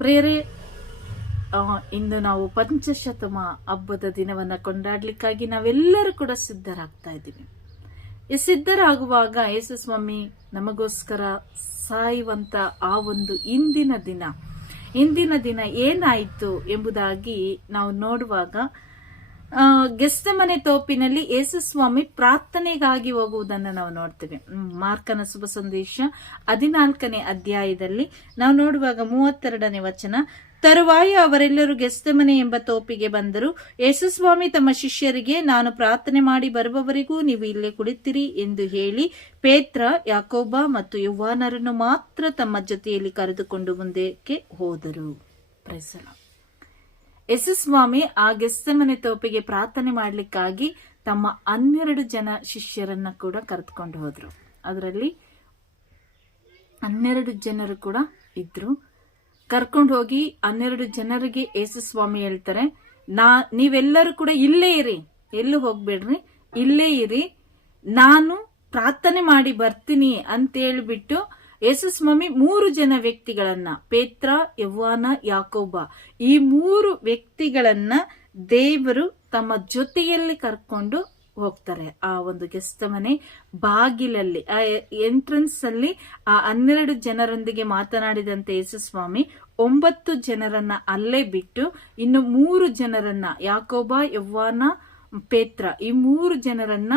ಪ್ರಿಯರೇ, ಇಂದು ನಾವು ಪಂಚಶತಮ ಹಬ್ಬದ ದಿನವನ್ನ ಕೊಂಡಾಡ್ಲಿಕ್ಕಾಗಿ ನಾವೆಲ್ಲರೂ ಕೂಡ ಸಿದ್ಧರಾಗ್ತಾ ಇದ್ದೀವಿ. ಈ ಸಿದ್ಧರಾಗುವಾಗ ಯೇಸು ಸ್ವಾಮಿ ನಮಗೋಸ್ಕರ ಸಾಯುವಂತ ಆ ಒಂದು ಇಂದಿನ ದಿನ ಏನಾಯಿತು ಎಂಬುದಾಗಿ ನಾವು ನೋಡುವಾಗ, ಗೆಸ್ತಮನೆ ತೋಪಿನಲ್ಲಿ ಯೇಸು ಸ್ವಾಮಿ ಪ್ರಾರ್ಥನೆಗಾಗಿ ಹೋಗುವುದನ್ನು ನಾವು ನೋಡ್ತೇವೆ. ಮಾರ್ಕನ ಶುಭ ಸಂದೇಶ 14ನೇ ಅಧ್ಯಾಯದಲ್ಲಿ ನಾವು ನೋಡುವಾಗ 32ನೇ ವಚನ, ತರುವಾಯ ಅವರೆಲ್ಲರೂ ಗೆಸ್ತಮನೆ ಎಂಬ ತೋಪಿಗೆ ಬಂದರು. ಯೇಸು ಸ್ವಾಮಿ ತಮ್ಮ ಶಿಷ್ಯರಿಗೆ, ನಾನು ಪ್ರಾರ್ಥನೆ ಮಾಡಿ ಬರುವವರೆಗೂ ನೀವು ಇಲ್ಲೇ ಕುಳಿತಿರಿ ಎಂದು ಹೇಳಿ ಪೇತ್ರ, ಯಾಕೋಬ ಮತ್ತು ಯೋಹಾನರನ್ನು ಮಾತ್ರ ತಮ್ಮ ಜೊತೆಯಲ್ಲಿ ಕರೆದುಕೊಂಡು ಮುಂದಕ್ಕೆ ಹೋದರು. ಯೇಸು ಸ್ವಾಮಿ ಆ ಗೆಸ್ತಮನೆ ತೋಪಿಗೆ ಪ್ರಾರ್ಥನೆ ಮಾಡ್ಲಿಕ್ಕಾಗಿ ತಮ್ಮ 12 ಜನ ಶಿಷ್ಯರನ್ನ ಕೂಡ ಕರೆದುಕೊಂಡು ಹೋದ್ರು. ಅದರಲ್ಲಿ 12 ಜನರು ಕೂಡ ಇದ್ರು. ಕರ್ಕೊಂಡು ಹೋಗಿ 12 ಜನರಿಗೆ ಯೇಸು ಸ್ವಾಮಿ ಹೇಳ್ತಾರೆ, ನೀವೆಲ್ಲರೂ ಕೂಡ ಇಲ್ಲೇ ಇರಿ, ಎಲ್ಲೂ ಹೋಗ್ಬೇಡ್ರಿ, ಇಲ್ಲೇ ಇರಿ, ನಾನು ಪ್ರಾರ್ಥನೆ ಮಾಡಿ ಬರ್ತೀನಿ ಅಂತ ಹೇಳ್ಬಿಟ್ಟು ಯೇಸು ಸ್ವಾಮಿ 3 ಜನ ವ್ಯಕ್ತಿಗಳನ್ನ, ಪೇತ್ರ, ಯವ್ವಾನ, ಯಾಕೋಬ, ಈ 3 ವ್ಯಕ್ತಿಗಳನ್ನ ದೇವರು ತಮ್ಮ ಜೊತೆಯಲ್ಲಿ ಕರ್ಕೊಂಡು ಹೋಗ್ತಾರೆ. ಆ ಒಂದು ಗೆಸ್ತಮನೆ ಬಾಗಿಲಲ್ಲಿ, ಆ ಎಂಟ್ರೆನ್ಸ್ ಅಲ್ಲಿ ಆ 12 ಜನರೊಂದಿಗೆ ಮಾತನಾಡಿದಂತೆ ಯೇಸು ಸ್ವಾಮಿ 9 ಜನರನ್ನ ಅಲ್ಲೇ ಬಿಟ್ಟು ಇನ್ನು 3 ಜನರನ್ನ, ಯಾಕೋಬ, ಯವ್ವಾನ, ಪೇತ್ರ, ಈ 3 ಜನರನ್ನ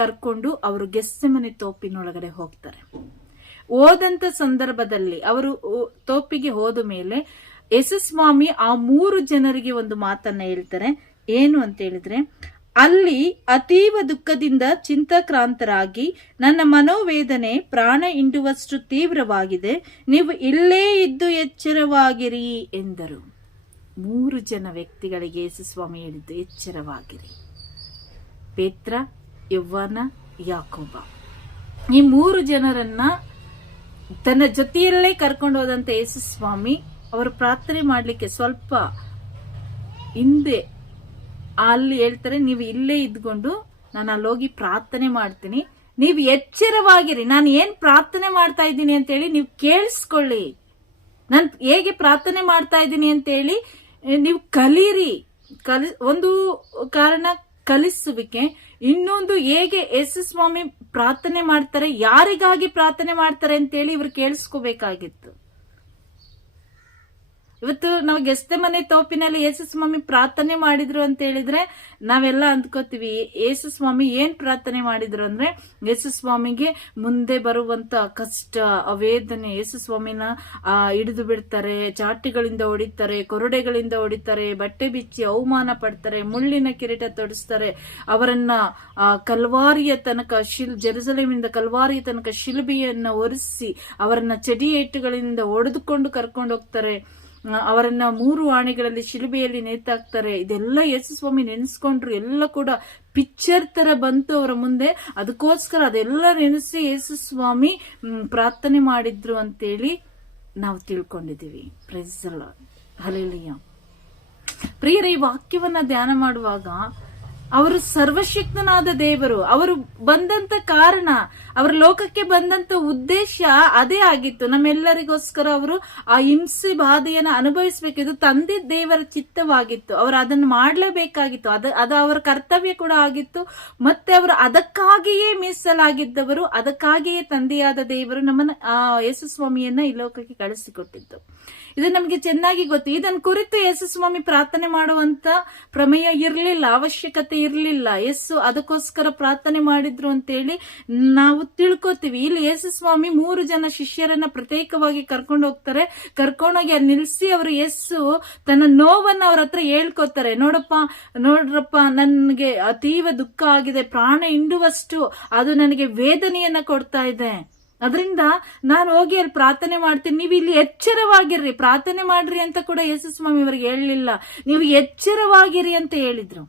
ಕರ್ಕೊಂಡು ಅವರು ಗೆಸ್ತಮನೆ ತೋಪಿನೊಳಗಡೆ ಹೋಗ್ತಾರೆ. ಹೋದಂತ ಸಂದರ್ಭದಲ್ಲಿ ಅವರು ತೋಪಿಗೆ ಹೋದ ಮೇಲೆ ಯೇಸು ಸ್ವಾಮಿ ಆ 3 ಜನರಿಗೆ ಒಂದು ಮಾತನ್ನ ಹೇಳ್ತಾರೆ. ಏನು ಅಂತ ಹೇಳಿದ್ರೆ, ಅಲ್ಲಿ ಅತೀವ ದುಃಖದಿಂದ ಚಿಂತಾಕ್ರಾಂತರಾಗಿ ನನ್ನ ಮನೋವೇದನೆ ಪ್ರಾಣ ಹಿಂಡುವಷ್ಟು ತೀವ್ರವಾಗಿದೆ, ನೀವು ಇಲ್ಲೇ ಇದ್ದು ಎಚ್ಚರವಾಗಿರಿ ಎಂದರು. 3 ಜನ ವ್ಯಕ್ತಿಗಳಿಗೆ ಯೇಸು ಸ್ವಾಮಿ ಹೇಳಿದ್ದು, ಎಚ್ಚರವಾಗಿರಿ. ಪೇತ್ರ, ಯವ್ವಾನ, ಯಾಕೋಬ, ಈ 3 ಜನರನ್ನ ತನ್ನ ಜೊತೆಯಲ್ಲೇ ಕರ್ಕೊಂಡು ಹೋದಂತ ಯೇಸು ಸ್ವಾಮಿ ಅವರು ಪ್ರಾರ್ಥನೆ ಮಾಡ್ಲಿಕ್ಕೆ ಸ್ವಲ್ಪ ಹಿಂದೆ ಅಲ್ಲಿ ಹೇಳ್ತಾರೆ, ನೀವು ಇಲ್ಲೇ ಇದ್ಕೊಂಡು ನಾನು ಅಲ್ಲಿ ಹೋಗಿ ಪ್ರಾರ್ಥನೆ ಮಾಡ್ತೀನಿ, ನೀವು ಎಚ್ಚರವಾಗಿರಿ, ನಾನು ಏನ್ ಪ್ರಾರ್ಥನೆ ಮಾಡ್ತಾ ಇದ್ದೀನಿ ಅಂತ ಹೇಳಿ ನೀವು ಕೇಳಿಸ್ಕೊಳ್ಳಿ, ನಾನು ಹೇಗೆ ಪ್ರಾರ್ಥನೆ ಮಾಡ್ತಾ ಇದ್ದೀನಿ ಅಂತ ಹೇಳಿ ನೀವು ಕಲೀರಿ. ಒಂದು ಕಾರಣ ಕಲಿಸುವಿಕೆ, ಇನ್ನೊಂದು ಹೇಗೆ ಯೇಸು ಸ್ವಾಮಿ ಪ್ರಾರ್ಥನೆ ಮಾಡ್ತಾರೆ, ಯಾರಿಗಾಗಿ ಪ್ರಾರ್ಥನೆ ಮಾಡ್ತಾರೆ ಅಂತೇಳಿ ಇವ್ರು ಕೇಳಿಸ್ಕೋಬೇಕಾಗಿತ್ತು. ಇವತ್ತು ನಾವು ಗೆಸ್ತಮನೆ ತೋಪಿನಲ್ಲಿ ಯೇಸು ಸ್ವಾಮಿ ಪ್ರಾರ್ಥನೆ ಮಾಡಿದ್ರು ಅಂತ ಹೇಳಿದ್ರೆ ನಾವೆಲ್ಲ ಅಂದ್ಕೋತೀವಿ, ಯೇಸು ಸ್ವಾಮಿ ಏನ್ ಪ್ರಾರ್ಥನೆ ಮಾಡಿದ್ರು ಅಂದ್ರೆ, ಯೇಸು ಸ್ವಾಮಿಗೆ ಮುಂದೆ ಬರುವಂತ ಕಷ್ಟ, ವೇದನೆ, ಯೇಸು ಸ್ವಾಮಿನ ಹಿಡಿದು ಬಿಡ್ತಾರೆ, ಚಾಟಿಗಳಿಂದ ಹೊಡಿತಾರೆ, ಕೊರಡೆಗಳಿಂದ ಹೊಡಿತಾರೆ, ಬಟ್ಟೆ ಬಿಚ್ಚಿ ಅವಮಾನ ಪಡ್ತಾರೆ, ಮುಳ್ಳಿನ ಕಿರೀಟ ತೊಡಿಸ್ತಾರೆ, ಅವರನ್ನ ಕಲ್ವಾರಿಯ ತನಕ ಜೆರುಸಲೇಮಿಂದ ಕಲ್ವಾರಿಯ ತನಕ ಶಿಲುಬೆಯನ್ನ ಒರೆಸಿ ಅವರನ್ನ ಚಡಿಯೇಟುಗಳಿಂದ ಹೊಡೆದುಕೊಂಡು ಕರ್ಕೊಂಡು ಹೋಗ್ತಾರೆ, ಅವರನ್ನ 3 ಆಣೆಗಳಲ್ಲಿ ಶಿಲುಬೆಯಲ್ಲಿ ನೇತಾಕ್ತಾರೆ. ಇದೆಲ್ಲ ಯೇಸು ಸ್ವಾಮಿ ನೆನೆಸ್ಕೊಂಡ್ರು, ಎಲ್ಲ ಕೂಡ ಪಿಕ್ಚರ್ ತರ ಬಂತು ಅವರ ಮುಂದೆ. ಅದಕ್ಕೋಸ್ಕರ ಅದೆಲ್ಲ ನೆನೆಸಿ ಯೇಸು ಸ್ವಾಮಿ ಪ್ರಾರ್ಥನೆ ಮಾಡಿದ್ರು ಅಂತೇಳಿ ನಾವು ತಿಳ್ಕೊಂಡಿದೀವಿ. Praise the Lord, hallelujah. ಪ್ರಿಯರೇ, ಈ ವಾಕ್ಯವನ್ನ ಧ್ಯಾನ ಮಾಡುವಾಗ ಅವರು ಸರ್ವಶಕ್ತನಾದ ದೇವರು, ಅವರು ಬಂದಂತ ಕಾರಣ, ಅವರ ಲೋಕಕ್ಕೆ ಬಂದಂತ ಉದ್ದೇಶ ಅದೇ ಆಗಿತ್ತು, ನಮ್ಮೆಲ್ಲರಿಗೋಸ್ಕರ ಅವರು ಆ ಹಿಂಸೆ ಬಾಧೆಯನ್ನ ಅನುಭವಿಸಬೇಕಿದ್ದು ತಂದೆ ದೇವರ ಚಿತ್ತವಾಗಿತ್ತು. ಅವರು ಅದನ್ನು ಮಾಡಲೇಬೇಕಾಗಿತ್ತು, ಅದು ಅವರ ಕರ್ತವ್ಯ ಕೂಡ ಆಗಿತ್ತು. ಮತ್ತೆ ಅವರು ಅದಕ್ಕಾಗಿಯೇ ಮೀಸಲಾಗಿದ್ದವರು, ಅದಕ್ಕಾಗಿಯೇ ತಂದೆಯಾದ ದೇವರು ನಮ್ಮನ್ನ ಯೇಸು ಸ್ವಾಮಿಯನ್ನ ಈ ಲೋಕಕ್ಕೆ ಕಳಿಸಿಕೊಟ್ಟಿದ್ದು. ಇದು ನಮ್ಗೆ ಚೆನ್ನಾಗಿ ಗೊತ್ತು. ಇದನ್ನ ಕುರಿತು ಯೇಸು ಸ್ವಾಮಿ ಪ್ರಾರ್ಥನೆ ಮಾಡುವಂತ ಪ್ರಮೇಯ ಇರಲಿಲ್ಲ, ಅವಶ್ಯಕತೆ ಇರಲಿಲ್ಲ. ಯೇಸು ಅದಕ್ಕೋಸ್ಕರ ಪ್ರಾರ್ಥನೆ ಮಾಡಿದ್ರು ಅಂತೇಳಿ ನಾವು ತಿಳ್ಕೊತೀವಿ. ಇಲ್ಲಿ ಯೇಸು ಸ್ವಾಮಿ 3 ಜನ ಶಿಷ್ಯರನ್ನ ಪ್ರತ್ಯೇಕವಾಗಿ ಕರ್ಕೊಂಡು ಹೋಗ್ತಾರೆ. ಕರ್ಕೊಂಡೋಗಿ ಅಲ್ಲಿ ನಿಲ್ಸಿ ಅವರು ಯೇಸು ತನ್ನ ನೋವನ್ನ ಅವ್ರ ಹತ್ರ ಹೇಳ್ಕೊತಾರೆ. ನೋಡ್ರಪ್ಪ, ನನ್ಗೆ ಅತೀವ ದುಃಖ ಆಗಿದೆ, ಪ್ರಾಣ ಹಿಂಡುವಷ್ಟು ಅದು ನನಗೆ ವೇದನೆಯನ್ನ ಕೊಡ್ತಾ ಇದೆ, ಅದರಿಂದ ನಾನು ಹೋಗಿ ಅಲ್ಲಿ ಪ್ರಾರ್ಥನೆ ಮಾಡ್ತೀನಿ, ನೀವು ಇಲ್ಲಿ ಎಚ್ಚರವಾಗಿರ್ರಿ, ಪ್ರಾರ್ಥನೆ ಮಾಡ್ರಿ ಅಂತ ಕೂಡ ಯೇಸು ಸ್ವಾಮಿ ಅವರಿಗೆ ಹೇಳಲಿಲ್ಲ, ನೀವು ಎಚ್ಚರವಾಗಿರಿ ಅಂತ ಹೇಳಿದ್ರು.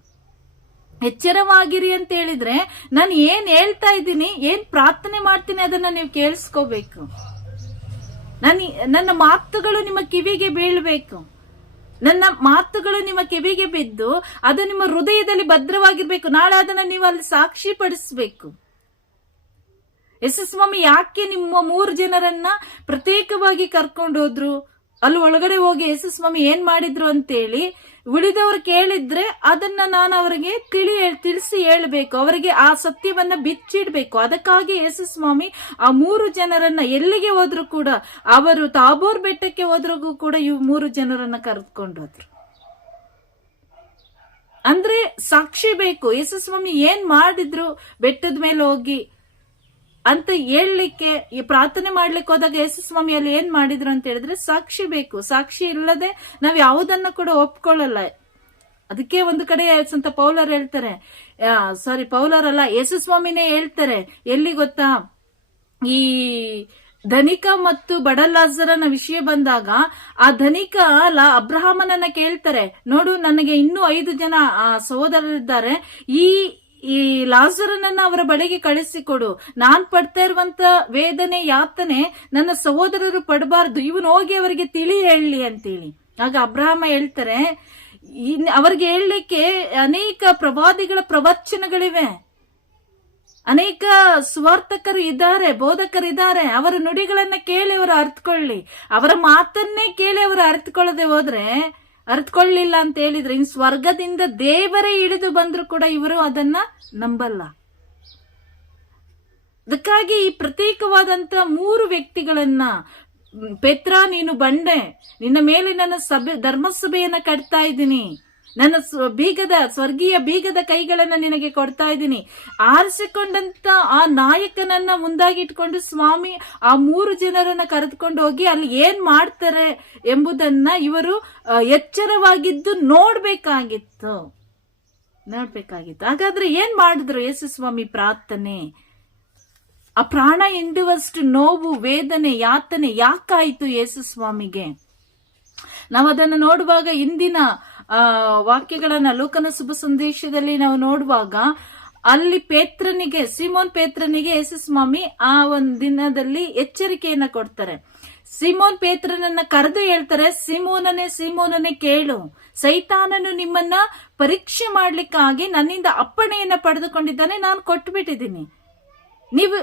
ಎಚ್ಚರವಾಗಿರಿ ಅಂತ ಹೇಳಿದ್ರೆ ನಾನು ಏನ್ ಹೇಳ್ತಾ ಇದ್ದೀನಿ, ಏನ್ ಪ್ರಾರ್ಥನೆ ಮಾಡ್ತೀನಿ ಅದನ್ನ ನೀವು ಕೇಳಿಸ್ಕೋಬೇಕು. ನನ್ನ ಮಾತುಗಳು ನಿಮ್ಮ ಕಿವಿಗೆ ಬೀಳ್ಬೇಕು, ನನ್ನ ಮಾತುಗಳು ನಿಮ್ಮ ಕಿವಿಗೆ ಬಿದ್ದು ಅದು ನಿಮ್ಮ ಹೃದಯದಲ್ಲಿ ಭದ್ರವಾಗಿರ್ಬೇಕು. ನಾಳೆ ಅದನ್ನ ನೀವು ಅಲ್ಲಿ ಸಾಕ್ಷಿ ಪಡಿಸ್ಬೇಕು. ಯೇಸು ಸ್ವಾಮಿ ಯಾಕೆ ನಿಮ್ಮ 3 ಜನರನ್ನ ಪ್ರತ್ಯೇಕವಾಗಿ ಕರ್ಕೊಂಡು ಹೋದ್ರು? ಅಲ್ಲಿ ಒಳಗಡೆ ಹೋಗಿ ಯೇಸು ಸ್ವಾಮಿ ಏನ್ ಮಾಡಿದ್ರು ಅಂತೇಳಿ ಉಳಿದವರು ಕೇಳಿದ್ರೆ ಅದನ್ನ ನಾನು ಅವರಿಗೆ ತಿಳಿಸಿ ಹೇಳ್ಬೇಕು, ಅವರಿಗೆ ಆ ಸತ್ಯವನ್ನ ಬಿಚ್ಚಿಡ್ಬೇಕು. ಅದಕ್ಕಾಗಿ ಯೇಸು ಸ್ವಾಮಿ ಆ 3 ಜನರನ್ನ ಎಲ್ಲಿಗೆ ಹೋದ್ರು ಕೂಡ, ಅವರು ತಾಬೋರ್ ಬೆಟ್ಟಕ್ಕೆ ಹೋದ್ರಿಗೂ ಕೂಡ ಇವ್ 3 ಜನರನ್ನ ಕರೆದುಕೊಂಡು ಹೋದ್ರು. ಅಂದ್ರೆ ಸಾಕ್ಷಿ ಬೇಕು. ಯೇಸು ಸ್ವಾಮಿ ಏನ್ ಮಾಡಿದ್ರು ಬೆಟ್ಟದ ಮೇಲೆ ಹೋಗಿ ಅಂತ ಹೇಳಲಿಕ್ಕೆ, ಈ ಪ್ರಾರ್ಥನೆ ಮಾಡ್ಲಿಕ್ಕೆ ಹೋದಾಗ ಯೇಸು ಸ್ವಾಮಿ ಅಲ್ಲಿ ಏನ್ ಮಾಡಿದ್ರು ಅಂತ ಹೇಳಿದ್ರೆ ಸಾಕ್ಷಿ ಬೇಕು. ಸಾಕ್ಷಿ ಇಲ್ಲದೆ ನಾವ್ ಯಾವುದನ್ನ ಕೂಡ ಒಪ್ಕೊಳ್ಳಲ್ಲ. ಅದಕ್ಕೆ ಒಂದು ಕಡೆ ಸಂತ ಪೌಲರ್ ಹೇಳ್ತಾರೆ, ಪೌಲರಲ್ಲ, ಯೇಸು ಸ್ವಾಮಿನೇ ಹೇಳ್ತಾರೆ. ಎಲ್ಲಿ ಗೊತ್ತಾ, ಈ ಧನಿಕ ಮತ್ತು ಬಡ ಲಾಜರನ ವಿಷಯ ಬಂದಾಗ ಆ ಧನಿಕ ಅಬ್ರಹಾಮನನ್ನ ಕೇಳ್ತಾರೆ, ನೋಡು ನನಗೆ ಇನ್ನೂ 5 ಜನ ಸಹೋದರರಿದ್ದಾರೆ, ಈ ಲಾಜರನನ್ನ ಅವರ ಬಳಿಗೆ ಕಳಿಸಿಕೊಡು, ನಾನ್ ಪಡ್ತಾ ಇರುವಂತ ವೇದನೆ ಯಾತನೆ ನನ್ನ ಸಹೋದರರು ಪಡಬಾರ್ದು, ಇವನು ಹೋಗಿ ಅವರಿಗೆ ತಿಳಿ ಹೇಳಲಿ ಅಂತೇಳಿ. ಆಗ ಅಬ್ರಹಾಮ ಹೇಳ್ತಾರೆ, ಅವರಿಗೆ ಹೇಳಲಿಕ್ಕೆ ಅನೇಕ ಪ್ರವಾದಿಗಳ ಪ್ರವಚನಗಳಿವೆ, ಅನೇಕ ಸ್ವಾರ್ಥಕರು ಇದ್ದಾರೆ, ಬೋಧಕರಿದ್ದಾರೆ, ಅವರ ನುಡಿಗಳನ್ನ ಕೇಳಿ ಅವರು ಅರ್ಥಕೊಳ್ಳಿ. ಅವರ ಮಾತನ್ನೇ ಕೇಳಿ ಅವರು ಅರ್ಥಕೊಳ್ಳಿಲ್ಲ ಅಂತ ಹೇಳಿದ್ರೆ ಇನ್ ಸ್ವರ್ಗದಿಂದ ದೇವರೇ ಇಳಿದು ಬಂದ್ರು ಕೂಡ ಇವರು ಅದನ್ನ ನಂಬಲ್ಲ. ಅದಕ್ಕಾಗಿ ಈ ಪ್ರತ್ಯೇಕವಾದಂತ 3 ವ್ಯಕ್ತಿಗಳನ್ನ, ಪೇತ್ರ ನೀನು ಬಂಡೆ, ನಿನ್ನ ಮೇಲೆ ನನ್ನ ಧರ್ಮಸಭೆಯನ್ನ ಕಟ್ತಾ ಇದ್ದೀನಿ, ನನ್ನ ಸ್ವರ್ಗೀಯ ಬೀಗದ ಕೈಗಳನ್ನ ನಿನಗೆ ಕೊಡ್ತಾ ಇದ್ದೀನಿ, ಆರಿಸಿಕೊಂಡಂತ ಆ ನಾಯಕನನ್ನ ಮುಂದಾಗಿಟ್ಕೊಂಡು ಸ್ವಾಮಿ ಆ 3 ಜನರನ್ನ ಕರೆದುಕೊಂಡು ಹೋಗಿ ಅಲ್ಲಿ ಏನ್ ಮಾಡ್ತಾರೆ ಎಂಬುದನ್ನ ಇವರು ಎಚ್ಚರವಾಗಿದ್ದು ನೋಡ್ಬೇಕಾಗಿತ್ತು. ಹಾಗಾದ್ರೆ ಏನ್ ಮಾಡಿದ್ರು ಯೇಸು ಸ್ವಾಮಿ? ಪ್ರಾರ್ಥನೆ. ಆ ಪ್ರಾಣ ಹಿಂಡುವಷ್ಟು ನೋವು, ವೇದನೆ, ಯಾತನೆ ಯಾಕಾಯ್ತು ಯೇಸು ಸ್ವಾಮಿಗೆ? ನಾವು ಅದನ್ನು ನೋಡುವಾಗ, ಇಂದಿನ ವಾಕ್ಯಗಳನ್ನ ಲೂಕನ ಶುಭ ಸಂದೇಶದಲ್ಲಿ ನಾವು ನೋಡುವಾಗ, ಅಲ್ಲಿ ಸಿಮೋನ್ ಪೇತ್ರನಿಗೆ ಯೇಸು ಸ್ವಾಮಿ ಆ ಒಂದು ದಿನದಲ್ಲಿ ಎಚ್ಚರಿಕೆಯನ್ನ ಕೊಡ್ತಾರೆ. ಸಿಮೋನ್ ಪೇತ್ರನನ್ನ ಕರೆದು ಹೇಳ್ತಾರೆ, ಸಿಮೋನನೇ ಕೇಳು, ಸೈತಾನನು ನಿಮ್ಮನ್ನ ಪರೀಕ್ಷೆ ಮಾಡ್ಲಿಕ್ಕಾಗಿ ನನ್ನಿಂದ ಅಪ್ಪಣೆಯನ್ನ ಪಡೆದುಕೊಂಡಿದ್ದಾನೆ, ನಾನು ಕೊಟ್ಟುಬಿಟ್ಟಿದ್ದೀನಿ. ನೀವು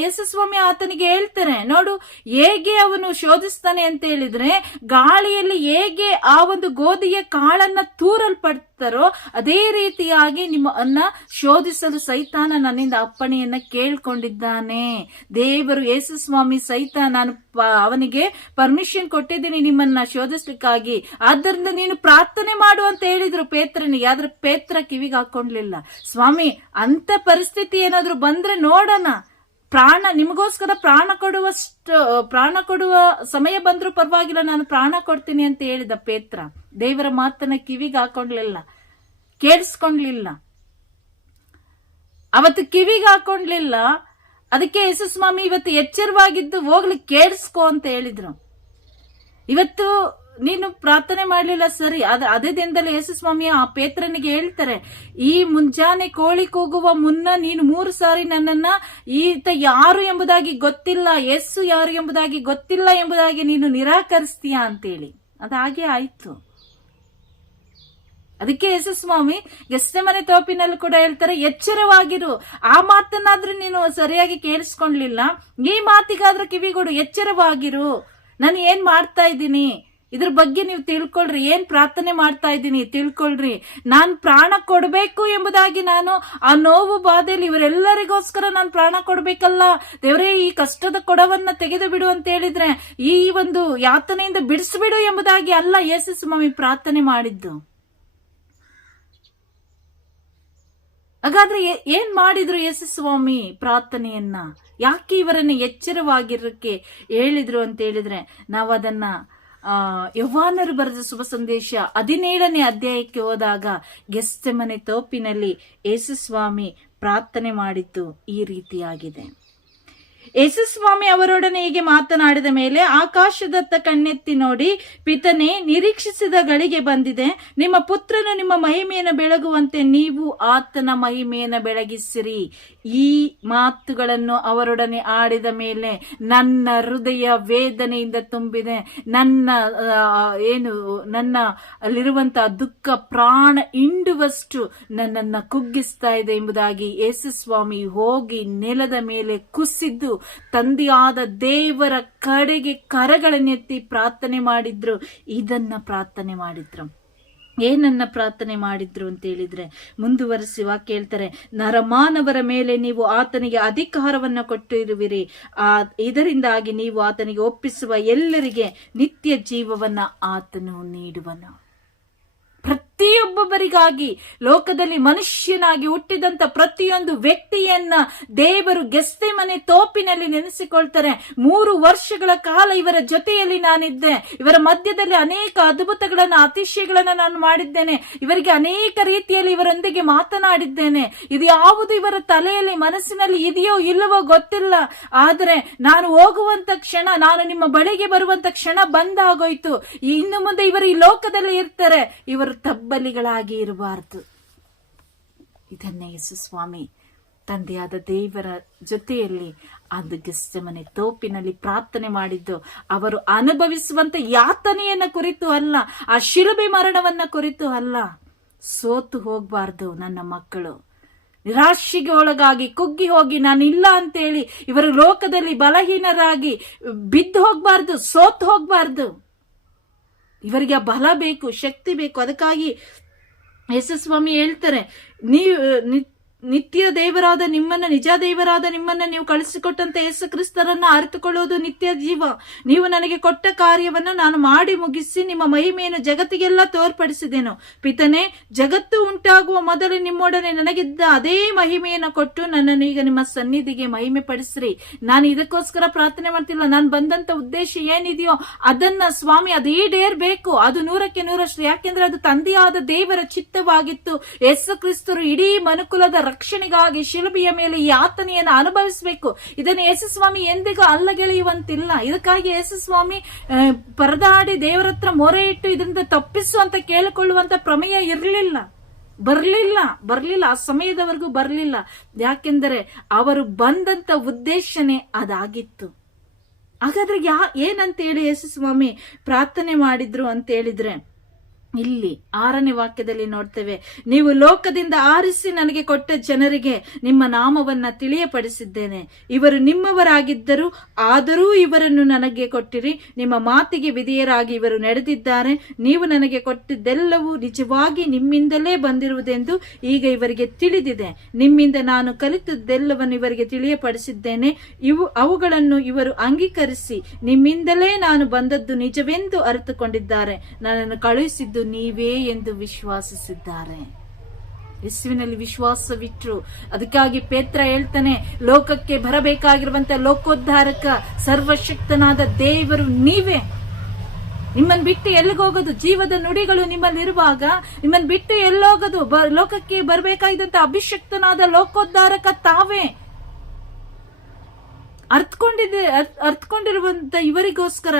ಯೇಸು ಸ್ವಾಮಿ ಆತನಿಗೆ ಹೇಳ್ತಾರೆ, ನೋಡು ಹೇಗೆ ಅವನು ಶೋಧಿಸ್ತಾನೆ ಅಂತ ಹೇಳಿದ್ರೆ, ಗಾಳಿಯಲ್ಲಿ ಹೇಗೆ ಆ ಒಂದು ಗೋಧಿಯ ಕಾಳನ್ನ ತೂರಲ್ಪಡ್ತಾರೋ ಅದೇ ರೀತಿಯಾಗಿ ನಿಮ್ಮನ್ನ ಶೋಧಿಸಲು ಸೈತಾನ ನನ್ನಿಂದ ಅಪ್ಪಣೆಯನ್ನ ಕೇಳ್ಕೊಂಡಿದ್ದಾನೆ. ದೇವರು ಯೇಸು ಸ್ವಾಮಿ ನಾನು ಅವನಿಗೆ ಪರ್ಮಿಷನ್ ಕೊಟ್ಟಿದ್ದೀನಿ ನಿಮ್ಮನ್ನ ಶೋಧಿಸ್ಲಿಕ್ಕಾಗಿ, ಆದ್ದರಿಂದ ನೀನು ಪ್ರಾರ್ಥನೆ ಮಾಡು ಅಂತ ಹೇಳಿದ್ರು ಪೇತ್ರನಿಗೆ. ಆದ್ರೆ ಪೇತ್ರ ಕಿವಿಗೆ ಹಾಕೊಂಡ್ಲಿಲ್ಲ. ಸ್ವಾಮಿ, ಅಂತ ಪರಿಸ್ಥಿತಿ ಏನಾದ್ರು ಬಂದ್ರೆ ನೋಡೋಣ, ನಿಮಗೋಸ್ಕರ ಪ್ರಾಣ ಕೊಡುವ ಸಮಯ ಬಂದ್ರೂ ಪರವಾಗಿಲ್ಲ, ನಾನು ಪ್ರಾಣ ಕೊಡ್ತೀನಿ ಅಂತ ಹೇಳಿದ ಪೇತ್ರ. ದೇವರ ಮಾತನ್ನ ಕಿವಿಗೆ ಹಾಕೊಂಡ್ಲಿಲ್ಲ, ಕೇಳಿಸ್ಕೊಂಡ್ಲಿಲ್ಲ, ಅವತ್ತು ಕಿವಿಗೆ ಹಾಕೊಂಡ್ಲಿಲ್ಲ. ಅದಕ್ಕೆ ಯೇಸು ಸ್ವಾಮಿ ಇವತ್ತು ಎಚ್ಚರವಾಗಿದ್ದು ಹೋಗ್ಲಿ ಕೇಳಿಸ್ಕೊ ಅಂತ ಹೇಳಿದ್ರು. ಇವತ್ತು ನೀನು ಪ್ರಾರ್ಥನೆ ಮಾಡ್ಲಿಲ್ಲ ಸರಿ, ಅದೇ ದಿನದಲ್ಲಿ ಯೇಸು ಸ್ವಾಮಿ ಆ ಪೇತ್ರನಿಗೆ ಹೇಳ್ತಾರೆ, ಈ ಮುಂಜಾನೆ ಕೋಳಿ ಕೂಗುವ ಮುನ್ನ ನೀನು 3 ಸಾರಿ ನನ್ನನ್ನ ಈತ ಯಾರು ಎಂಬುದಾಗಿ ಗೊತ್ತಿಲ್ಲ, ಯೇಸು ಯಾರು ಎಂಬುದಾಗಿ ಗೊತ್ತಿಲ್ಲ ಎಂಬುದಾಗಿ ನೀನು ನಿರಾಕರಿಸ್ತೀಯಾ ಅಂತೇಳಿ. ಅದಾಗೆ ಆಯ್ತು. ಅದಕ್ಕೆ ಯೇಸು ಸ್ವಾಮಿ ಗೆತ್ಸೆಮನೆ ತೋಪಿನಲ್ಲಿ ಕೂಡ ಹೇಳ್ತಾರೆ, ಎಚ್ಚರವಾಗಿರು. ಆ ಮಾತನ್ನಾದ್ರೂ ನೀನು ಸರಿಯಾಗಿ ಕೇಳಿಸ್ಕೊಂಡ್ಲಿಲ್ಲ, ಈ ಮಾತಿಗಾದ್ರೂ ಕಿವಿಗೊಡು, ಎಚ್ಚರವಾಗಿರು. ನಾನು ಏನ್ ಮಾಡ್ತಾ ಇದ್ದೀನಿ ಇದ್ರ ಬಗ್ಗೆ ನೀವು ತಿಳ್ಕೊಳ್ರಿ, ಏನ್ ಪ್ರಾರ್ಥನೆ ಮಾಡ್ತಾ ಇದ್ದೀನಿ ತಿಳ್ಕೊಳ್ರಿ. ನಾನ್ ಪ್ರಾಣ ಕೊಡ್ಬೇಕು ಎಂಬುದಾಗಿ ನಾನು ಆ ನೋವು ಬಾಧೆಯಲ್ಲಿ ಇವರೆಲ್ಲರಿಗೋಸ್ಕರ ನಾನು ಪ್ರಾಣ ಕೊಡ್ಬೇಕಲ್ಲ ದೇವರೇ, ಈ ಕಷ್ಟದ ಕೊಡವನ್ನ ತೆಗೆದು ಬಿಡು ಅಂತ ಹೇಳಿದ್ರೆ, ಈ ಒಂದು ಯಾತನೆಯಿಂದ ಬಿಡಿಸ್ಬಿಡು ಎಂಬುದಾಗಿ ಅಲ್ಲ ಯೇಸು ಸ್ವಾಮಿ ಪ್ರಾರ್ಥನೆ ಮಾಡಿದ್ದು. ಹಾಗಾದ್ರೆ ಏನ್ ಮಾಡಿದ್ರು ಯೇಸು ಸ್ವಾಮಿ ಪ್ರಾರ್ಥನೆಯನ್ನ? ಯಾಕೆ ಇವರನ್ನ ಎಚ್ಚರವಾಗಿರಕ್ಕೆ ಹೇಳಿದ್ರು ಅಂತ ಹೇಳಿದ್ರೆ, ನಾವು ಅದನ್ನ ಯೋಹಾನರು ಬರೆದ ಶುಭ ಸಂದೇಶ 17ನೇ ಅಧ್ಯಾಯಕ್ಕೆ ಹೋದಾಗ ಗೆತ್ಸೆಮನೆ ತೋಪಿನಲ್ಲಿ ಯೇಸು ಸ್ವಾಮಿ ಪ್ರಾರ್ಥನೆ ಮಾಡಿದ್ದು ಈ ರೀತಿಯಾಗಿದೆ. ಯೇಸುಸ್ವಾಮಿ ಅವರೊಡನೆ ಹೀಗೆ ಮಾತನಾಡಿದ ಮೇಲೆ ಆಕಾಶದತ್ತ ಕಣ್ಣೆತ್ತಿ ನೋಡಿ, ಪಿತನೇ, ನಿರೀಕ್ಷಿಸಿದ ಗಳಿಗೆ ಬಂದಿದೆ. ನಿಮ್ಮ ಪುತ್ರನು ನಿಮ್ಮ ಮಹಿಮೆಯನ್ನು ಬೆಳಗುವಂತೆ ನೀವು ಆತನ ಮಹಿಮೆಯನ್ನು ಬೆಳಗಿಸಿರಿ. ಈ ಮಾತುಗಳನ್ನು ಅವರೊಡನೆ ಆಡಿದ ಮೇಲೆ ನನ್ನ ಹೃದಯ ವೇದನೆಯಿಂದ ತುಂಬಿದೆ. ನನ್ನ ಅಲ್ಲಿರುವಂತಹ ದುಃಖ ಪ್ರಾಣ ಹಿಂಡುವಷ್ಟು ನನ್ನನ್ನ ಕುಗ್ಗಿಸ್ತಾ ಇದೆ ಎಂಬುದಾಗಿ ಯೇಸುಸ್ವಾಮಿ ಹೋಗಿ ನೆಲದ ಮೇಲೆ ಕುಸಿದು ತಂದೆಯಾದ ದೇವರ ಕಡೆಗೆ ಕರಗಳನ್ನೆತ್ತಿ ಪ್ರಾರ್ಥನೆ ಮಾಡಿದ್ರು. ಇದನ್ನ ಪ್ರಾರ್ಥನೆ ಮಾಡಿದ್ರು. ಏನನ್ನ ಪ್ರಾರ್ಥನೆ ಮಾಡಿದ್ರು ಅಂತ ಹೇಳಿದ್ರೆ, ಮುಂದುವರಿಸಿ ವಾಕ್ಯ ಹೇಳ್ತಾರೆ, ನರಮಾನವರ ಮೇಲೆ ನೀವು ಆತನಿಗೆ ಅಧಿಕಾರವನ್ನು ಕೊಟ್ಟಿರುವಿರಿ. ಇದರಿಂದಾಗಿ ನೀವು ಆತನಿಗೆ ಒಪ್ಪಿಸುವ ಎಲ್ಲರಿಗೆ ನಿತ್ಯ ಜೀವವನ್ನ ಆತನು ನೀಡುವನು. ಪ್ರತಿಯೊಬ್ಬೊಬ್ಬರಿಗಾಗಿ ಲೋಕದಲ್ಲಿ ಮನುಷ್ಯನಾಗಿ ಹುಟ್ಟಿದಂತ ಪ್ರತಿಯೊಂದು ವ್ಯಕ್ತಿಯನ್ನ ದೇವರು ಗೆತ್ಸೆಮನೆ ತೋಪಿನಲ್ಲಿ ನೆನೆಸಿಕೊಳ್ತಾರೆ. 3 ವರ್ಷಗಳ ಕಾಲ ಇವರ ಜೊತೆಯಲ್ಲಿ ನಾನಿದ್ದೆ. ಇವರ ಮಧ್ಯದಲ್ಲಿ ಅನೇಕ ಅದ್ಭುತಗಳನ್ನ, ಅತಿಶಯಗಳನ್ನ ನಾನು ಮಾಡಿದ್ದೇನೆ. ಇವರಿಗೆ ಅನೇಕ ರೀತಿಯಲ್ಲಿ ಇವರೊಂದಿಗೆ ಮಾತನಾಡಿದ್ದೇನೆ. ಇದು ಯಾವುದು ಇವರ ತಲೆಯಲ್ಲಿ ಮನಸ್ಸಿನಲ್ಲಿ ಇದೆಯೋ ಇಲ್ಲವೋ ಗೊತ್ತಿಲ್ಲ. ಆದರೆ ನಾನು ಹೋಗುವಂತ ಕ್ಷಣ, ನಾನು ನಿಮ್ಮ ಬಳಿಗೆ ಬರುವಂತ ಕ್ಷಣ ಬಂದಾಗೋಯ್ತು. ಇನ್ನು ಮುಂದೆ ಇವರು ಈ ಲೋಕದಲ್ಲಿ ಇರ್ತಾರೆ. ಇವರು ತಬ್ಬಲಿಗಳಾಗಿ ಇರಬಾರದು. ಇದನ್ನೇ ಯೇಸುಸ್ವಾಮಿ ತಂದೆಯಾದ ದೇವರ ಜೊತೆಯಲ್ಲಿ ಅದು ಗೆತ್ಸೆಮನೆ ತೋಪಿನಲ್ಲಿ ಪ್ರಾರ್ಥನೆ ಮಾಡಿದ್ದು. ಅವರು ಅನುಭವಿಸುವಂತ ಯಾತನೆಯನ್ನ ಕುರಿತು ಅಲ್ಲ, ಆ ಶಿಲುಬೆ ಮರಣವನ್ನ ಕುರಿತು ಅಲ್ಲ. ಸೋತು ಹೋಗ್ಬಾರ್ದು ನನ್ನ ಮಕ್ಕಳು, ನಿರಾಶೆಗೆ ಒಳಗಾಗಿ ಕುಗ್ಗಿ ಹೋಗಿ ನಾನು ಇಲ್ಲ ಅಂತೇಳಿ ಇವರು ಲೋಕದಲ್ಲಿ ಬಲಹೀನರಾಗಿ ಬಿದ್ದು ಹೋಗ್ಬಾರ್ದು, ಸೋತು ಹೋಗ್ಬಾರ್ದು. ಇವರಿಗೆ ಆ ಬಲ ಬೇಕು, ಶಕ್ತಿ ಬೇಕು. ಅದಕ್ಕಾಗಿ ಯೇಸುಸ್ವಾಮಿ ಹೇಳ್ತಾರೆ, ನಿತ್ಯ ದೇವರಾದ ನಿಮ್ಮನ್ನ, ನಿಜ ದೇವರಾದ ನಿಮ್ಮನ್ನ ನೀವು ಕಳಿಸಿಕೊಟ್ಟಂತ ಯೇಸು ಕ್ರಿಸ್ತರನ್ನ ಅರಿತುಕೊಳ್ಳುವುದು ನಿತ್ಯ ಜೀವ. ನೀವು ನನಗೆ ಕೊಟ್ಟ ಕಾರ್ಯವನ್ನು ನಾನು ಮಾಡಿ ಮುಗಿಸಿ ನಿಮ್ಮ ಮಹಿಮೆಯನ್ನು ಜಗತ್ತಿಗೆಲ್ಲ ತೋರ್ಪಡಿಸಿದೆನು. ಪಿತನೇ, ಜಗತ್ತು ಉಂಟಾಗುವ ಮೊದಲು ನಿಮ್ಮೊಡನೆ ನನಗಿದ್ದ ಅದೇ ಮಹಿಮೆಯನ್ನು ಕೊಟ್ಟು ನನ್ನನ್ನು ಈಗ ನಿಮ್ಮ ಸನ್ನಿಧಿಗೆ ಮಹಿಮೆ ಪಡಿಸ್ರಿ. ನಾನು ಇದಕ್ಕೋಸ್ಕರ ಪ್ರಾರ್ಥನೆ ಮಾಡ್ತಿಲ್ಲ. ನಾನು ಬಂದಂತ ಉದ್ದೇಶ ಏನಿದೆಯೋ ಅದನ್ನ ಸ್ವಾಮಿ ಅದು ಈಡೇರ್ಬೇಕು. ಅದು 100ಕ್ಕೆ 100ರಷ್ಟು. ಯಾಕೆಂದ್ರೆ ಅದು ತಂದೆಯಾದ ದೇವರ ಚಿತ್ತವಾಗಿತ್ತು. ಯೇಸು ಕ್ರಿಸ್ತರು ಇಡೀ ಮನುಕುಲದ ರಕ್ಷಣೆಗಾಗಿ ಶಿಲುಬೆಯ ಮೇಲೆ ಯಾತನೆಯನ್ನು ಅನುಭವಿಸಬೇಕು. ಇದನ್ನು ಯೇಸುಸ್ವಾಮಿ ಎಂದಿಗೂ ಅಲ್ಲಗೆಳೆಯುವಂತಿಲ್ಲ. ಇದಕ್ಕಾಗಿ ಯೇಸುಸ್ವಾಮಿ ಪರದಾಡಿ ದೇವರ ಹತ್ರ ಮೊರೆ ಇಟ್ಟು ಇದರಿಂದ ತಪ್ಪಿಸು ಅಂತ ಕೇಳಿಕೊಳ್ಳುವಂತ ಪ್ರಮೇಯ ಬರ್ಲಿಲ್ಲ. ಆ ಸಮಯದವರೆಗೂ ಬರ್ಲಿಲ್ಲ. ಯಾಕೆಂದರೆ ಅವರು ಬಂದಂತ ಉದ್ದೇಶನೇ ಅದಾಗಿತ್ತು. ಹಾಗಾದ್ರೆ ಏನಂತ ಹೇಳಿ ಯೇಸುಸ್ವಾಮಿ ಪ್ರಾರ್ಥನೆ ಮಾಡಿದ್ರು ಅಂತ ಹೇಳಿದ್ರೆ, ಇಲ್ಲಿ 6ನೇ ವಾಕ್ಯದಲ್ಲಿ ನೋಡ್ತೇವೆ, ನೀವು ಲೋಕದಿಂದ ಆರಿಸಿ ನನಗೆ ಕೊಟ್ಟ ಜನರಿಗೆ ನಿಮ್ಮ ನಾಮವನ್ನ ತಿಳಿಯಪಡಿಸಿದ್ದೇನೆ. ಇವರು ನಿಮ್ಮವರಾಗಿದ್ದರು, ಆದರೂ ಇವರನ್ನು ನನಗೆ ಕೊಟ್ಟಿರಿ. ನಿಮ್ಮ ಮಾತಿಗೆ ವಿಧೇಯರಾಗಿ ಇವರು ನಡೆದಿದ್ದಾರೆ. ನೀವು ನನಗೆ ಕೊಟ್ಟಿದ್ದೆಲ್ಲವೂ ನಿಜವಾಗಿ ನಿಮ್ಮಿಂದಲೇ ಬಂದಿರುವುದೆಂದು ಈಗ ಇವರಿಗೆ ತಿಳಿದಿದೆ. ನಿಮ್ಮಿಂದ ನಾನು ಕಲಿತದ್ದೆಲ್ಲವನ್ನು ಇವರಿಗೆ ತಿಳಿಯಪಡಿಸಿದ್ದೇನೆ. ಅವುಗಳನ್ನು ಇವರು ಅಂಗೀಕರಿಸಿ ನಿಮ್ಮಿಂದಲೇ ನಾನು ಬಂದದ್ದು ನಿಜವೆಂದು ಅರಿತುಕೊಂಡಿದ್ದಾರೆ. ನನ್ನನ್ನು ಕಳುಹಿಸಿದ್ದು ನೀವೇ ಎಂದು ವಿಶ್ವಾಸಿಸಿದ್ದಾರೆ. ಯೇಸುವಿನಲ್ಲಿ ವಿಶ್ವಾಸವಿಟ್ರು. ಅದಕ್ಕಾಗಿ ಪೇತ್ರ ಹೇಳ್ತಾನೆ, ಲೋಕಕ್ಕೆ ಬರಬೇಕಾಗಿರುವಂತ ಲೋಕೋದ್ಧಾರಕ ಸರ್ವಶಕ್ತನಾದ ದೇವರು ನೀವೇ. ನಿಮ್ಮನ್ನು ಬಿಟ್ಟು ಎಲ್ಲಿಗೋಗೋದು? ಜೀವದ ನುಡಿಗಳು ನಿಮ್ಮಲ್ಲಿರುವಾಗ ನಿಮ್ಮನ್ನು ಬಿಟ್ಟು ಎಲ್ಲೋಗೋದು? ಲೋಕಕ್ಕೆ ಬರಬೇಕಾಗಿದ್ದಂತ ಅಭಿಷಕ್ತನಾದ ಲೋಕೋದ್ಧಾರಕ ತಾವೇ. ಅರ್ಥಕೊಂಡಿರುವಂತ ಇವರಿಗೋಸ್ಕರ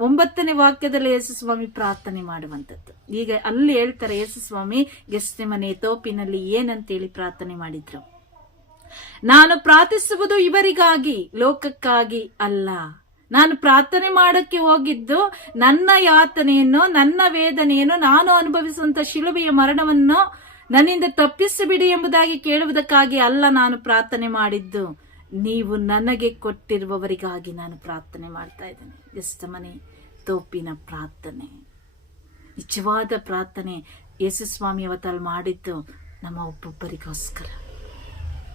9ನೇ ವಾಕ್ಯದಲ್ಲಿ ಯೇಸುಸ್ವಾಮಿ ಪ್ರಾರ್ಥನೆ ಮಾಡುವಂತದ್ದು. ಈಗ ಅಲ್ಲಿ ಹೇಳ್ತಾರೆ, ಯೇಸುಸ್ವಾಮಿ ಗೆತ್ಸೆಮನೆ ತೋಪಿನಲ್ಲಿ ಏನಂತೇಳಿ ಪ್ರಾರ್ಥನೆ ಮಾಡಿದ್ರು. ನಾನು ಪ್ರಾರ್ಥಿಸುವುದು ಇವರಿಗಾಗಿ, ಲೋಕಕ್ಕಾಗಿ ಅಲ್ಲ. ನಾನು ಪ್ರಾರ್ಥನೆ ಮಾಡಕ್ಕೆ ಹೋಗಿದ್ದು ನನ್ನ ಯಾತನೆಯನ್ನು, ನನ್ನ ವೇದನೆಯನ್ನು, ನಾನು ಅನುಭವಿಸುವಂತ ಶಿಲುಬೆಯ ಮರಣವನ್ನು ನನ್ನಿಂದ ತಪ್ಪಿಸಿಬಿಡಿ ಎಂಬುದಾಗಿ ಕೇಳುವುದಕ್ಕಾಗಿ ಅಲ್ಲ ನಾನು ಪ್ರಾರ್ಥನೆ ಮಾಡಿದ್ದು. ನೀವು ನನಗೆ ಕೊಟ್ಟಿರುವವರಿಗಾಗಿ ನಾನು ಪ್ರಾರ್ಥನೆ ಮಾಡ್ತಾ ಇದ್ದೇನೆ. ಗೆತ್ಸೆಮನೆ ತೋಪಿನ ಪ್ರಾರ್ಥನೆ, ನಿಜವಾದ ಪ್ರಾರ್ಥನೆ. ಯೇಸುಸ್ವಾಮಿ ಅವತ್ತಲ್ಲಿ ಮಾಡಿದ್ದು ನಮ್ಮ ಒಬ್ಬೊಬ್ಬರಿಗೋಸ್ಕರ,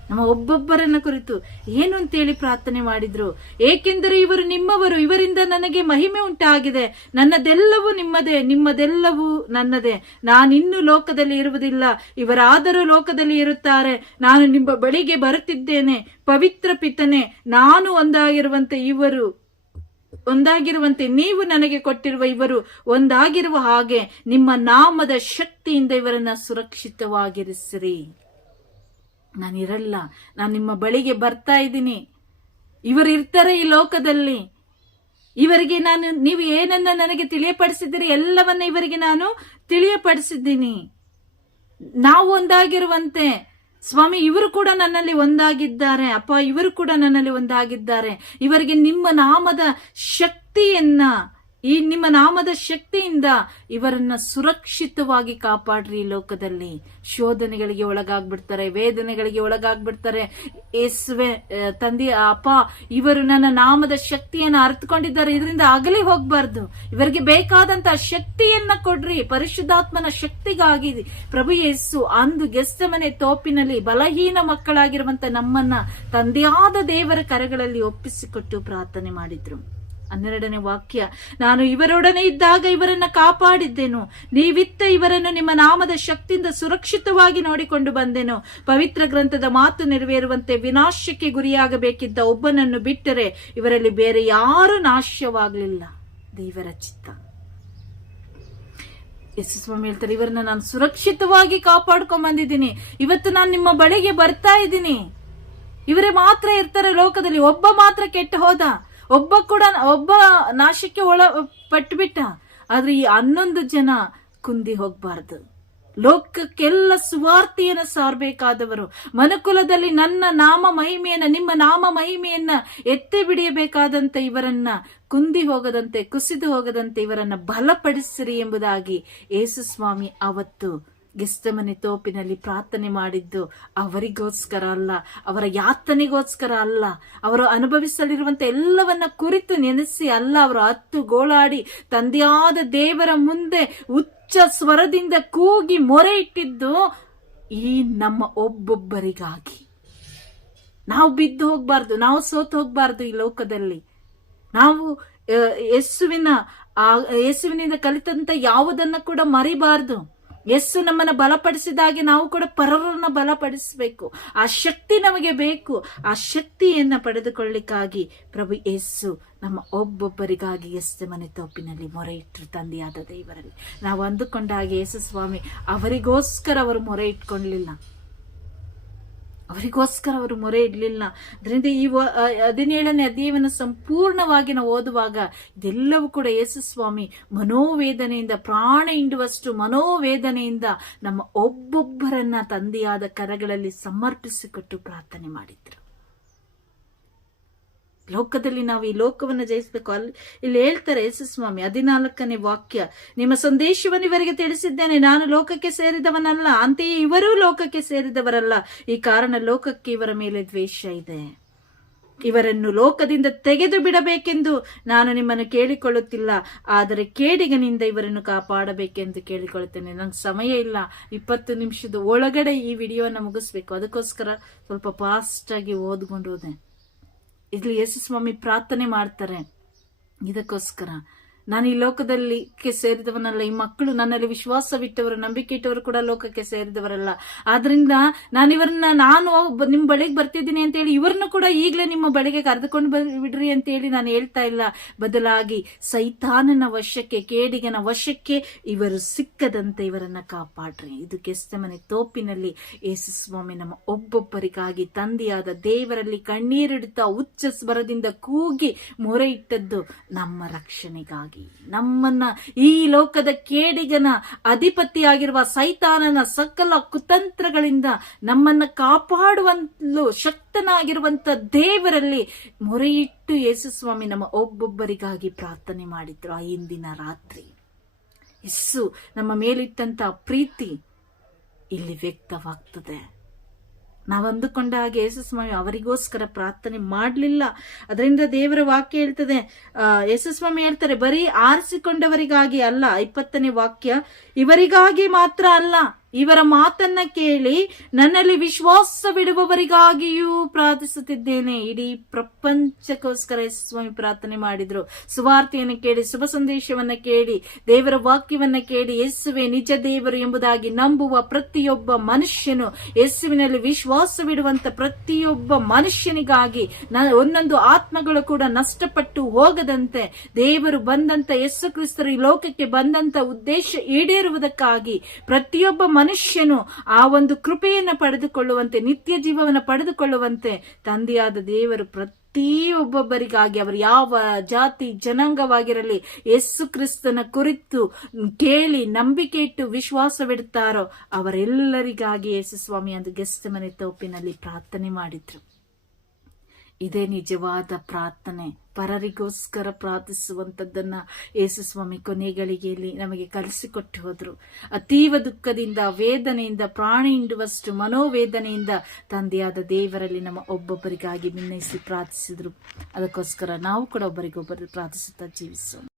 ನಮ್ಮ ಒಬ್ಬೊಬ್ಬರನ್ನ ಕುರಿತು ಏನು ಅಂತೇಳಿ ಪ್ರಾರ್ಥನೆ ಮಾಡಿದ್ರು. ಏಕೆಂದರೆ ಇವರು ನಿಮ್ಮವರು, ಇವರಿಂದ ನನಗೆ ಮಹಿಮೆ ಉಂಟಾಗಿದೆ. ನನ್ನದೆಲ್ಲವೂ ನಿಮ್ಮದೇ, ನಿಮ್ಮದೆಲ್ಲವೂ ನನ್ನದೇ. ನಾನಿನ್ನು ಲೋಕದಲ್ಲಿ ಇರುವುದಿಲ್ಲ, ಇವರಾದರೂ ಲೋಕದಲ್ಲಿ ಇರುತ್ತಾರೆ. ನಾನು ನಿಮ್ಮ ಬಳಿಗೆ ಬರುತ್ತಿದ್ದೇನೆ. ಪವಿತ್ರ ಪಿತನೇ, ನಾನು ಒಂದಾಗಿರುವಂತೆ ನೀವು ನನಗೆ ಕೊಟ್ಟಿರುವ ಇವರು ಒಂದಾಗಿರುವ ಹಾಗೆ ನಿಮ್ಮ ನಾಮದ ಶಕ್ತಿಯಿಂದ ಇವರನ್ನ ಸುರಕ್ಷಿತವಾಗಿರಿಸಿರಿ. ನಾನಿರಲ್ಲ, ನಾನು ನಿಮ್ಮ ಬಳಿಗೆ ಬರ್ತಾ ಇದ್ದೀನಿ. ಇವರಿರ್ತಾರೆ ಈ ಲೋಕದಲ್ಲಿ. ಇವರಿಗೆ ನೀವು ಏನನ್ನ ನನಗೆ ತಿಳಿಯಪಡಿಸಿದ್ದೀರಿ ಎಲ್ಲವನ್ನ ಇವರಿಗೆ ನಾನು ತಿಳಿಯಪಡಿಸಿದ್ದೀನಿ. ನಾವು ಒಂದಾಗಿರುವಂತೆ ಸ್ವಾಮಿ ಇವರು ಕೂಡ ನನ್ನಲ್ಲಿ ಒಂದಾಗಿದ್ದಾರೆ. ಅಪ್ಪ, ಇವರು ಕೂಡ ನನ್ನಲ್ಲಿ ಒಂದಾಗಿದ್ದಾರೆ. ಇವರಿಗೆ ನಿಮ್ಮ ನಾಮದ ಶಕ್ತಿಯನ್ನ, ನಿಮ್ಮ ನಾಮದ ಶಕ್ತಿಯಿಂದ ಇವರನ್ನ ಸುರಕ್ಷಿತವಾಗಿ ಕಾಪಾಡ್ರಿ. ಈ ಲೋಕದಲ್ಲಿ ಶೋಧನೆಗಳಿಗೆ ಒಳಗಾಗ್ಬಿಡ್ತಾರೆ, ವೇದನೆಗಳಿಗೆ ಒಳಗಾಗ್ಬಿಡ್ತಾರೆ. ಯೇಸುವೆ ತಂದೆ, ಅಪ್ಪ, ಇವರು ನನ್ನ ನಾಮದ ಶಕ್ತಿಯನ್ನ ಅರ್ಥಕೊಂಡಿದ್ದಾರೆ, ಇದರಿಂದ ಅಗಲಿ ಹೋಗ್ಬಾರ್ದು. ಇವರಿಗೆ ಬೇಕಾದಂತ ಶಕ್ತಿಯನ್ನ ಕೊಡ್ರಿ, ಪರಿಶುದ್ಧಾತ್ಮನ ಶಕ್ತಿಗಾಗಿ. ಪ್ರಭು ಯೇಸು ಅಂದು ಗೆಸ್ತಮನೆ ತೋಪಿನಲ್ಲಿ ಬಲಹೀನ ಮಕ್ಕಳಾಗಿರುವಂತ ನಮ್ಮನ್ನ ತಂದೆಯಾದ ದೇವರ ಕರಗಳಲ್ಲಿ ಒಪ್ಪಿಸಿಕೊಟ್ಟು ಪ್ರಾರ್ಥನೆ ಮಾಡಿದ್ರು. 12ನೇ ವಾಕ್ಯ, ನಾನು ಇವರೊಡನೆ ಇದ್ದಾಗ ಇವರನ್ನ ಕಾಪಾಡಿದ್ದೆನು, ನೀವಿತ್ತ ಇವರನ್ನು ನಿಮ್ಮ ನಾಮದ ಶಕ್ತಿಯಿಂದ ಸುರಕ್ಷಿತವಾಗಿ ನೋಡಿಕೊಂಡು ಬಂದೆನು. ಪವಿತ್ರ ಗ್ರಂಥದ ಮಾತು ನೆರವೇರುವಂತೆ ವಿನಾಶಕ್ಕೆ ಗುರಿಯಾಗಬೇಕಿದ್ದ ಒಬ್ಬನನ್ನು ಬಿಟ್ಟರೆ ಇವರಲ್ಲಿ ಬೇರೆ ಯಾರು ನಾಶವಾಗಲಿಲ್ಲ. ದೇವರ ಚಿತ್ತ. ಯೇಸು ಸ್ವಾಮಿ ಹೇಳ್ತಾರೆ, ಇವರನ್ನ ನಾನು ಸುರಕ್ಷಿತವಾಗಿ ಕಾಪಾಡ್ಕೊಂಡ್ ಬಂದಿದ್ದೀನಿ. ಇವತ್ತು ನಾನು ನಿಮ್ಮ ಬಳಿಗೆ ಬರ್ತಾ ಇದ್ದೀನಿ. ಇವರೇ ಮಾತ್ರ ಇರ್ತಾರೆ ಲೋಕದಲ್ಲಿ. ಒಬ್ಬ ಮಾತ್ರ ಕೆಟ್ಟು ಹೋದ, ಒಬ್ಬ ನಾಶಕ್ಕೆ ಪಟ್ಟುಬಿಟ್ಟ. ಆದ್ರೆ ಈ 11 ಜನ ಕುಂದಿ ಹೋಗ್ಬಾರ್ದು. ಲೋಕಕ್ಕೆಲ್ಲ ಸುವಾರ್ತೆಯನ್ನು ಸಾರಬೇಕಾದವರು, ಮನುಕುಲದಲ್ಲಿ ನನ್ನ ನಾಮ ಮಹಿಮೆಯನ್ನ, ನಿಮ್ಮ ನಾಮ ಮಹಿಮೆಯನ್ನ ಎತ್ತಿ ಬಿಡಿಯಬೇಕಾದಂತ ಇವರನ್ನ ಕುಂದಿ ಹೋಗದಂತೆ, ಕುಸಿದು ಹೋಗದಂತೆ ಇವರನ್ನ ಬಲಪಡಿಸಿರಿ ಎಂಬುದಾಗಿ ಯೇಸು ಸ್ವಾಮಿ ಅವತ್ತು ಗೆಸ್ತಮನೆ ತೋಪಿನಲ್ಲಿ ಪ್ರಾರ್ಥನೆ ಮಾಡಿದ್ದು ಅವರಿಗೋಸ್ಕರ ಅಲ್ಲ, ಅವರ ಯಾತನೆಗೋಸ್ಕರ ಅಲ್ಲ, ಅವರು ಅನುಭವಿಸಲಿರುವಂತ ಎಲ್ಲವನ್ನ ಕುರಿತು ನೆನೆಸಿ ಅಲ್ಲ. ಅವರು ಹತ್ತು ಗೋಳಾಡಿ ತಂದೆಯಾದ ದೇವರ ಮುಂದೆ ಉಚ್ಚ ಸ್ವರದಿಂದ ಕೂಗಿ ಮೊರೆ ಇಟ್ಟಿದ್ದು ಈ ನಮ್ಮ ಒಬ್ಬೊಬ್ಬರಿಗಾಗಿ. ನಾವು ಬಿದ್ದು ಹೋಗ್ಬಾರ್ದು, ನಾವು ಸೋತು ಹೋಗ್ಬಾರ್ದು. ಈ ಲೋಕದಲ್ಲಿ ನಾವು ಯೇಸುವಿನಿಂದ ಕಲಿತಂತ ಯಾವುದನ್ನ ಕೂಡ ಮರಿಬಾರ್ದು. ಯೇಸು ನಮ್ಮನ್ನ ಬಲಪಡಿಸಿದಾಗೆ ನಾವು ಕೂಡ ಪರರನ್ನ ಬಲಪಡಿಸಬೇಕು. ಆ ಶಕ್ತಿ ನಮಗೆ ಬೇಕು. ಆ ಶಕ್ತಿಯನ್ನ ಪಡೆದುಕೊಳ್ಳಿಕ್ಕಾಗಿ ಪ್ರಭು ಯೇಸು ನಮ್ಮ ಒಬ್ಬೊಬ್ಬರಿಗಾಗಿ ಗೆಸ್ತಮನೆ ತೋಪಿನಲ್ಲಿ ಮೊರೆ ಇಟ್ಟರು ತಂದೆಯಾದ ದೇವರಲ್ಲಿ. ನಾವು ಅಂದುಕೊಂಡ ಹಾಗೆ ಯೇಸು ಸ್ವಾಮಿ ಅವರಿಗೋಸ್ಕರ ಅವರು ಮೊರೆ ಇಟ್ಕೊಳ್ಳಲಿಲ್ಲ, ಅವರಿಗೋಸ್ಕರ ಅವರು ಮೊರೆ ಇಡ್ಲಿಲ್ಲ. ಅದರಿಂದ ಈ 17ನೇ ಅಧ್ಯಾಯವನ್ನು ಸಂಪೂರ್ಣವಾಗಿ ನಾವು ಓದುವಾಗ ಇದೆಲ್ಲವೂ ಕೂಡ ಯೇಸು ಸ್ವಾಮಿ ಮನೋವೇದನೆಯಿಂದ, ಪ್ರಾಣ ಹಿಂಡುವಷ್ಟು ಮನೋವೇದನೆಯಿಂದ ನಮ್ಮ ಒಬ್ಬೊಬ್ಬರನ್ನ ತಂದೆಯಾದ ಕರಗಳಲ್ಲಿ ಸಮರ್ಪಿಸಿಕೊಟ್ಟು ಪ್ರಾರ್ಥನೆ ಮಾಡಿದ್ರು. ಲೋಕದಲ್ಲಿ ನಾವು ಈ ಲೋಕವನ್ನು ಜಯಿಸಬೇಕು. ಇಲ್ಲಿ ಹೇಳ್ತಾರೆ ಯೇಸು ಸ್ವಾಮಿ 14ನೇ ವಾಕ್ಯ, ನಿಮ್ಮ ಸಂದೇಶವನ್ನು ಇವರಿಗೆ ತಿಳಿಸಿದ್ದೇನೆ, ನಾನು ಲೋಕಕ್ಕೆ ಸೇರಿದವನಲ್ಲ, ಅಂತೆಯೇ ಇವರೂ ಲೋಕಕ್ಕೆ ಸೇರಿದವರಲ್ಲ. ಈ ಕಾರಣ ಲೋಕಕ್ಕೆ ಇವರ ಮೇಲೆ ದ್ವೇಷ ಇದೆ. ಇವರನ್ನು ಲೋಕದಿಂದ ತೆಗೆದು ಬಿಡಬೇಕೆಂದು ನಾನು ನಿಮ್ಮನ್ನು ಕೇಳಿಕೊಳ್ಳುತ್ತಿಲ್ಲ, ಆದರೆ ಕೇಡಿಗನಿಂದ ಇವರನ್ನು ಕಾಪಾಡಬೇಕೆಂದು ಕೇಳಿಕೊಳ್ಳುತ್ತೇನೆ. ನಂಗೆ ಸಮಯ ಇಲ್ಲ, 20 ನಿಮಿಷದ ಒಳಗಡೆ ಈ ವಿಡಿಯೋನ ಮುಗಿಸ್ಬೇಕು. ಅದಕ್ಕೋಸ್ಕರ ಸ್ವಲ್ಪ ಫಾಸ್ಟ್ ಆಗಿ ಓದ್ಕೊಂಡು ಹೋದೆ. ಇಲ್ಲಿ ಯೇಸು ಸ್ವಾಮಿ ಪ್ರಾರ್ಥನೆ ಮಾಡ್ತಾರೆ ಇದಕ್ಕೋಸ್ಕರ. ನಾನು ಈ ಲೋಕದಲ್ಲಿ ಸೇರಿದವನಲ್ಲ, ಈ ಮಕ್ಕಳು ನನ್ನಲ್ಲಿ ವಿಶ್ವಾಸವಿಟ್ಟವರು, ನಂಬಿಕೆ ಇಟ್ಟವರು ಕೂಡ ಲೋಕಕ್ಕೆ ಸೇರಿದವರಲ್ಲ. ಆದ್ರಿಂದ ನಾನು ನಿಮ್ಮ ಬಳಿಗೆ ಬರ್ತಿದ್ದೀನಿ ಅಂತ ಹೇಳಿ ಇವ್ರನ್ನು ಕೂಡ ಈಗಲೇ ನಿಮ್ಮ ಬಳಿಗೆ ಕರೆದುಕೊಂಡು ಬಿಡ್ರಿ ಅಂತ ಹೇಳಿ ನಾನು ಹೇಳ್ತಾ ಇಲ್ಲ. ಬದಲಾಗಿ ಸೈತಾನನ ವಶಕ್ಕೆ, ಕೇಡಿಗನ ವಶಕ್ಕೆ ಇವರು ಸಿಕ್ಕದಂತೆ ಇವರನ್ನ ಕಾಪಾಡ್ರಿ. ಇದು ಗೆಸ್ತಮನೆ ತೋಪಿನಲ್ಲಿ ಯೇಸು ಸ್ವಾಮಿ ನಮ್ಮ ಒಬ್ಬೊಬ್ಬರಿಗಾಗಿ ತಂದೆಯಾದ ದೇವರಲ್ಲಿ ಕಣ್ಣೀರಿಡುತ್ತಾ ಉಚ್ಚ ಸ್ವರದಿಂದ ಕೂಗಿ ಮೊರೆ ಇಟ್ಟದ್ದು ನಮ್ಮ ರಕ್ಷಣೆಗಾಗಿ. ನಮ್ಮನ್ನ ಈ ಲೋಕದ ಕೇಡಿಗನ ಅಧಿಪತಿಯಾಗಿರುವ ಸೈತಾನನ ಸಕಲ ಕುತಂತ್ರಗಳಿಂದ ನಮ್ಮನ್ನ ಕಾಪಾಡುವಂತಲೂ ಶಕ್ತನಾಗಿರುವಂತ ದೇವರಲ್ಲಿ ಮೊರೆಯಿಟ್ಟು ಯೇಸು ಸ್ವಾಮಿ ನಮ್ಮ ಒಬ್ಬೊಬ್ಬರಿಗಾಗಿ ಪ್ರಾರ್ಥನೆ ಮಾಡಿದ್ರು. ಆ ಹಿಂದಿನ ರಾತ್ರಿ ಯೇಸು ನಮ್ಮ ಮೇಲಿಟ್ಟಂತ ಪ್ರೀತಿ ಇಲ್ಲಿ ವ್ಯಕ್ತವಾಗ್ತದೆ. ನಾವು ಅಂದುಕೊಂಡ ಹಾಗೆ ಯೇಸು ಸ್ವಾಮಿ ಅವರಿಗೋಸ್ಕರ ಪ್ರಾರ್ಥನೆ ಮಾಡಲಿಲ್ಲ. ಅದರಿಂದ ದೇವರ ವಾಕ್ಯ ಹೇಳ್ತದೆ, ಯೇಸು ಸ್ವಾಮಿ ಹೇಳ್ತಾರೆ, ಬರೀ ಆರಿಸಿಕೊಂಡವರಿಗಾಗಿ ಅಲ್ಲ. 20ನೇ ವಾಕ್ಯ, ಇವರಿಗಾಗಿ ಮಾತ್ರ ಅಲ್ಲ, ಇವರ ಮಾತನ್ನ ಕೇಳಿ ನನ್ನಲ್ಲಿ ವಿಶ್ವಾಸವಿಡುವವರಿಗಾಗಿಯೂ ಪ್ರಾರ್ಥಿಸುತ್ತಿದ್ದೇನೆ. ಇಡೀ ಪ್ರಪಂಚಕ್ಕೋಸ್ಕರ ಯೇಸು ಸ್ವಾಮಿ ಪ್ರಾರ್ಥನೆ ಮಾಡಿದ್ರು. ಸುವಾರ್ತೆಯನ್ನು ಕೇಳಿ, ಶುಭ ಸಂದೇಶವನ್ನ ಕೇಳಿ, ದೇವರ ವಾಕ್ಯವನ್ನ ಕೇಳಿ ಯೇಸುವೆ ನಿಜ ದೇವರು ಎಂಬುದಾಗಿ ನಂಬುವ ಪ್ರತಿಯೊಬ್ಬ ಮನುಷ್ಯನು, ಯೇಸುವಿನಲ್ಲಿ ವಿಶ್ವಾಸವಿಡುವಂತ ಪ್ರತಿಯೊಬ್ಬ ಮನುಷ್ಯನಿಗಾಗಿ ಒಂದೊಂದು ಆತ್ಮಗಳು ಕೂಡ ನಷ್ಟಪಟ್ಟು ಹೋಗದಂತೆ, ದೇವರು ಬಂದಂತ ಯೇಸು ಕ್ರಿಸ್ತರು ಈ ಲೋಕಕ್ಕೆ ಬಂದಂತ ಉದ್ದೇಶ ಈಡೇರುವುದಕ್ಕಾಗಿ ಪ್ರತಿಯೊಬ್ಬ ಮನುಷ್ಯನು ಆ ಒಂದು ಕೃಪೆಯನ್ನು ಪಡೆದುಕೊಳ್ಳುವಂತೆ, ನಿತ್ಯ ಜೀವವನ್ನು ಪಡೆದುಕೊಳ್ಳುವಂತೆ ತಂದೆಯಾದ ದೇವರು ಒಬ್ಬೊಬ್ಬರಿಗಾಗಿ, ಅವರು ಯಾವ ಜಾತಿ ಜನಾಂಗವಾಗಿರಲಿ, ಯೇಸು ಕ್ರಿಸ್ತನ ಕುರಿತು ಕೇಳಿ ನಂಬಿಕೆ ಇಟ್ಟು ವಿಶ್ವಾಸವಿಡುತ್ತಾರೋ ಅವರೆಲ್ಲರಿಗಾಗಿ ಯೇಸು ಸ್ವಾಮಿ ಒಂದು ಗೆಸ್ತಮನೆ ತೋಪಿನಲ್ಲಿ ಪ್ರಾರ್ಥನೆ ಮಾಡಿದ್ರು. ಇದೇ ನಿಜವಾದ ಪ್ರಾರ್ಥನೆ. ಪರರಿಗೋಸ್ಕರ ಪ್ರಾರ್ಥಿಸುವಂಥದ್ದನ್ನ ಯೇಸು ಸ್ವಾಮಿ ಕೊನೆಗಳಿಗೆಯಲ್ಲಿ ನಮಗೆ ಕಲಿಸಿಕೊಟ್ಟು ಹೋದ್ರು. ಅತೀವ ದುಃಖದಿಂದ, ವೇದನೆಯಿಂದ, ಪ್ರಾಣ ಹಿಂಡುವಷ್ಟು ಮನೋವೇದನೆಯಿಂದ ತಂದೆಯಾದ ದೇವರಲ್ಲಿ ನಮ್ಮ ಒಬ್ಬೊಬ್ಬರಿಗಾಗಿ ಭಿನ್ನಯಿಸಿ ಪ್ರಾರ್ಥಿಸಿದ್ರು. ಅದಕ್ಕೋಸ್ಕರ ನಾವು ಕೂಡ ಒಬ್ಬರಿಗೊಬ್ಬರು ಪ್ರಾರ್ಥಿಸುತ್ತಾ ಜೀವಿಸೋಣ.